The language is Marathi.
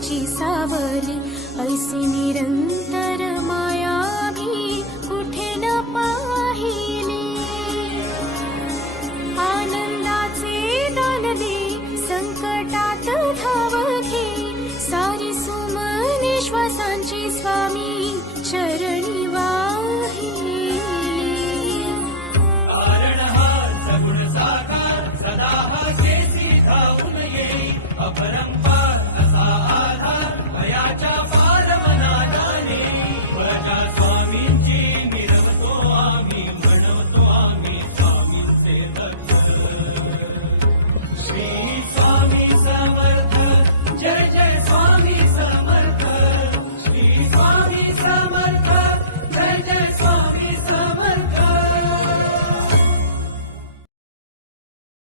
तिची सावली, ऐसी निरंतर माया मी कुठे न पाहिली. आनंदाचे दान दे, संकटात धाव घे, सारी सुमने श्वासांची स्वामी चरणी वाहिली. कारण हा सगुण साकार सदा हा केसी धावून येई, अभर